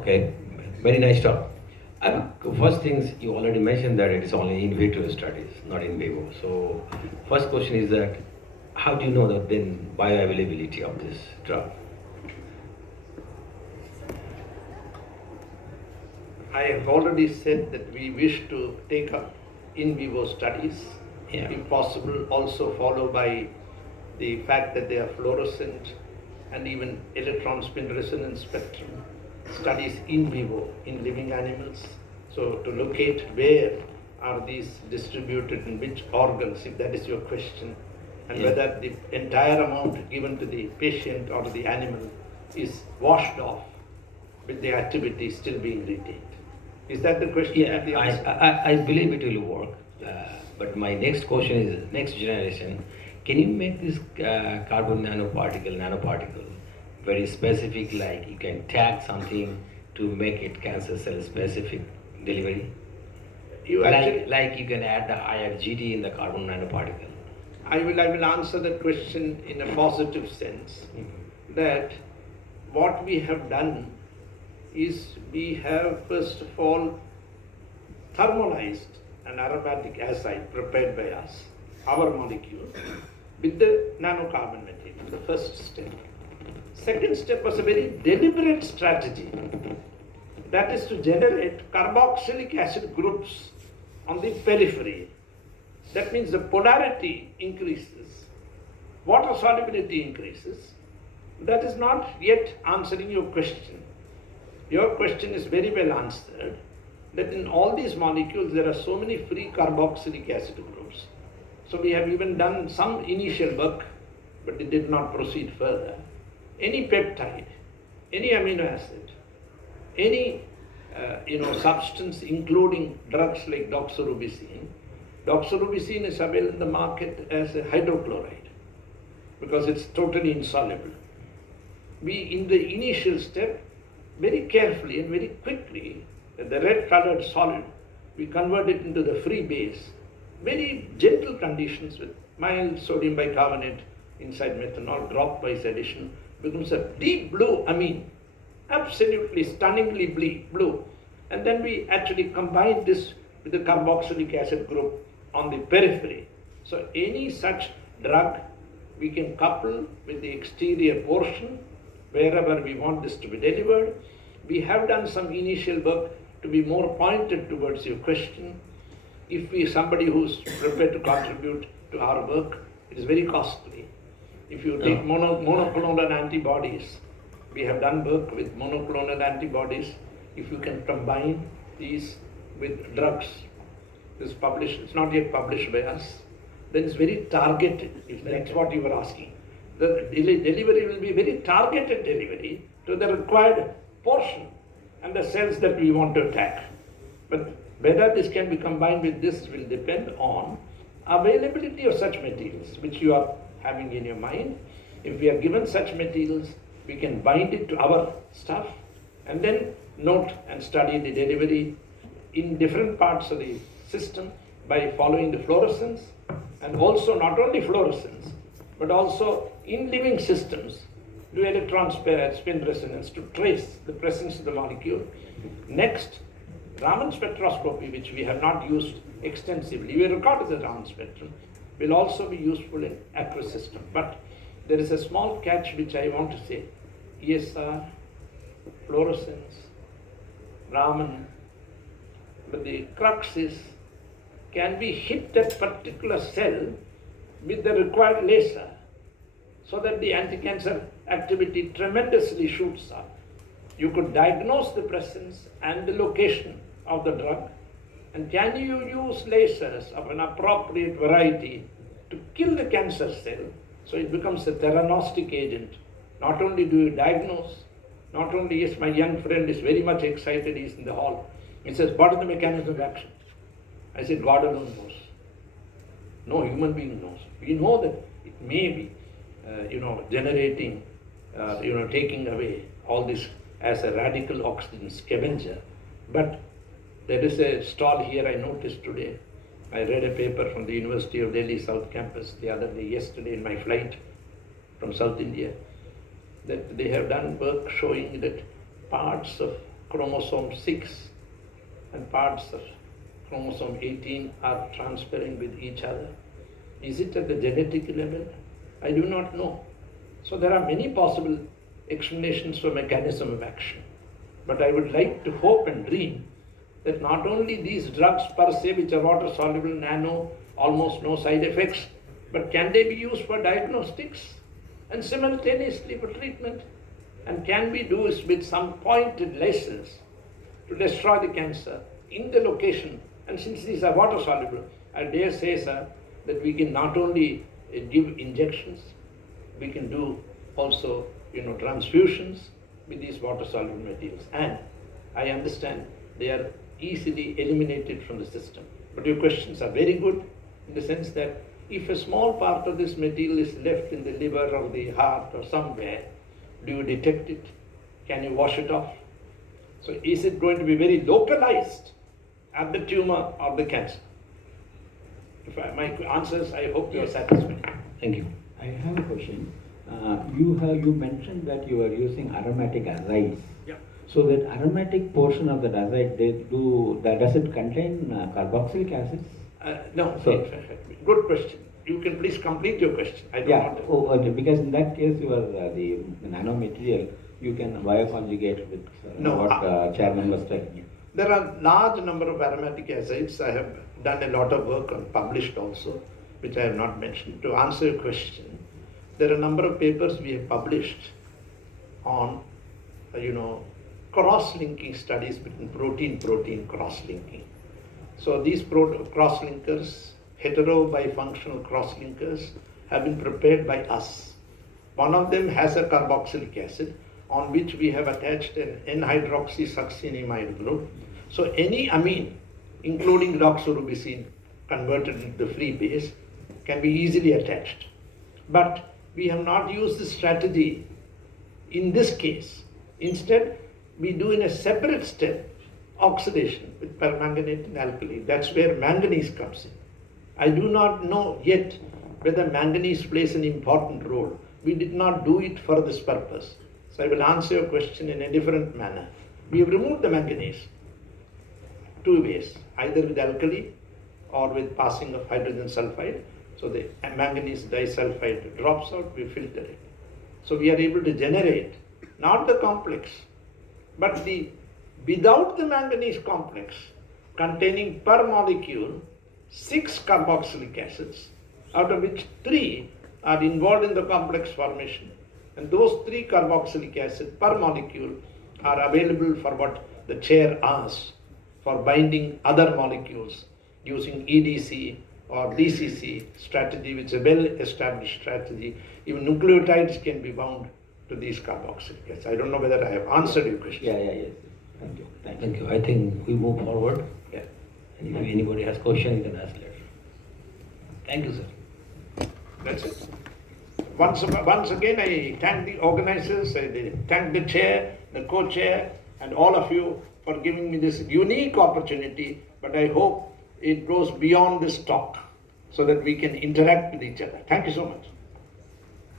Okay, very nice talk. First things, you already mentioned that it is only in vitro studies, not in vivo. So, first question is that how do you know that then bioavailability of this drug? I have already said that we wish to take up in vivo studies, Yeah. if possible, also followed by the fact that they are fluorescent and even electron spin resonance spectrum studies in vivo in living animals. So to locate where are these distributed in which organs, if that is your question, and Yeah. whether the entire amount given to the patient or the animal is washed off with the activity still being retained. Is that the question? Yeah, The answer? I believe it will work. But my next question is next generation. Can you make this carbon nanoparticle very specific, like you can tag something to make it cancer cell specific delivery? You actually, Like you can add the IRGD in the carbon nanoparticle. I will answer that question in a positive sense. That what we have done is we have first of all thermalized an aromatic acid prepared by us, our molecule, with the nanocarbon material, the first step. Second step was a very deliberate strategy, that is to generate carboxylic acid groups on the periphery. That means the polarity increases, water solubility increases. That is not yet answering your question. Your question is very well answered, that in all these molecules there are so many free carboxylic acid groups. So we have even done some initial work, but it did not proceed further. Any peptide, any amino acid, any substance, including drugs like doxorubicin. Doxorubicin is available in the market as a hydrochloride because it's totally insoluble. We, in the initial step, very carefully and very quickly, the red colored solid, we convert it into the free base. Very gentle conditions with mild sodium bicarbonate inside methanol, dropwise addition, becomes a deep blue amine, absolutely stunningly blue. And then we actually combine this with the carboxylic acid group on the periphery. So any such drug we can couple with the exterior portion wherever we want this to be delivered. We have done some initial work to be more pointed towards your question. If we somebody who's prepared to contribute to our work, it is very costly. If you take monoclonal antibodies, we have done work with monoclonal antibodies. If you can combine these with drugs, this published, it's not yet published by us, then it's very targeted, if that's what you were asking. The delivery will be very targeted delivery to the required portion and the cells that we want to attack. But whether this can be combined with this will depend on availability of such materials which you are having in your mind. If we are given such materials, we can bind it to our stuff and then note and study the delivery in different parts of the system by following the fluorescence, and also not only fluorescence but also in living systems do electron spin resonance to trace the presence of the molecule. Next, Raman spectroscopy, which we have not used extensively, we recorded the Raman spectrum, will also be useful in aqueous system. But there is a small catch which I want to say. ESR, fluorescence, Raman, but the crux is, can we hit that particular cell with the required laser so that the anti-cancer activity tremendously shoots up? You could diagnose the presence and the location of the drug, and can you use lasers of an appropriate variety to kill the cancer cell so it becomes a theranostic agent? Not only do you diagnose, not only, yes, my young friend is very much excited, he's in the hall. He says, what is the mechanism of action? I said, God alone knows. No human being knows. We know that it may be, generating, taking away all this as a radical oxygen scavenger. But there is a stall here I noticed today. I read a paper from the University of Delhi South Campus the other day, yesterday in my flight from South India, that they have done work showing that parts of chromosome 6 and parts of chromosome 18 are transferring with each other? Is it at the genetic level? I do not know. So there are many possible explanations for mechanism of action. But I would like to hope and dream that not only these drugs per se, which are water soluble, nano, almost no side effects, but can they be used for diagnostics and simultaneously for treatment? And can we do it with some pointed lasers to destroy the cancer in the location? And since these are water soluble, I dare say, sir, that we can not only give injections, we can do also, transfusions with these water soluble materials. And I understand they are easily eliminated from the system. But your questions are very good in the sense that if a small part of this material is left in the liver or the heart or somewhere, do you detect it? Can you wash it off? So is it going to be very localized at the tumor or the cancer? My answers, I hope you are satisfied. Thank you. I have a question. You mentioned that you are using aromatic azides. Yeah. So that aromatic portion of that azide, does it contain carboxylic acids? No. So- Good question. You can please complete your question. I don't Yeah. want to. Because in that case, the nanomaterial you can bioconjugate with No, what Chairman was telling. There are large number of aromatic acids. I have done a lot of work on, published also, which I have not mentioned. To answer your question, there are a number of papers we have published on, cross-linking studies between protein-protein cross-linking. So these cross-linkers, hetero-bifunctional cross-linkers, have been prepared by us. One of them has a carboxylic acid on which we have attached an N-hydroxysuccinimide group. So any amine, including doxorubicin, converted into the free base, can be easily attached. But we have not used this strategy in this case. Instead, we do in a separate step oxidation with permanganate and alkali. That's where manganese comes in. I do not know yet whether manganese plays an important role. We did not do it for this purpose. So I will answer your question in a different manner. We have removed the manganese two ways, either with alkali or with passing of hydrogen sulfide. So the manganese disulfide drops out, we filter it. So we are able to generate not the complex, but without the manganese complex, containing per molecule 6 carboxylic acids, out of which 3 are involved in the complex formation. And those 3 carboxylic acids per molecule are available for what the chair asks, for binding other molecules using EDC or DCC strategy, which is a well-established strategy. Even nucleotides can be bound to these carboxylic acids. I don't know whether I have answered your question. Yes. Thank you. Thank you. I think we move forward. Yeah. And if anybody has questions, you can ask later. Thank you, sir. That's it. Once again, I thank the organizers, I thank the chair, the co-chair, and all of you for giving me this unique opportunity. But I hope it goes beyond this talk so that we can interact with each other. Thank you so much.